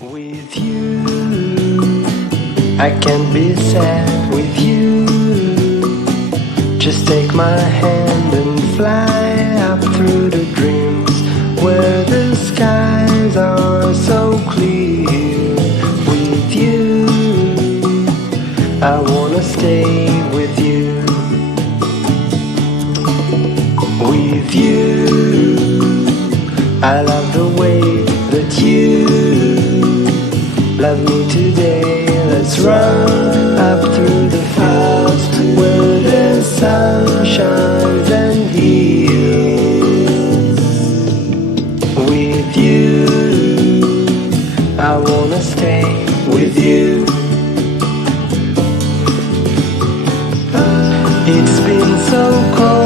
With you, I can't be sad with you. Just take my hand and fly up through the dreams where the skies are so clear. With you, I wanna stay with you. With you, I love the way that you love me today. Let's run up through the fields where the sun shines and heals. With you, I wanna stay with you. It's been so cold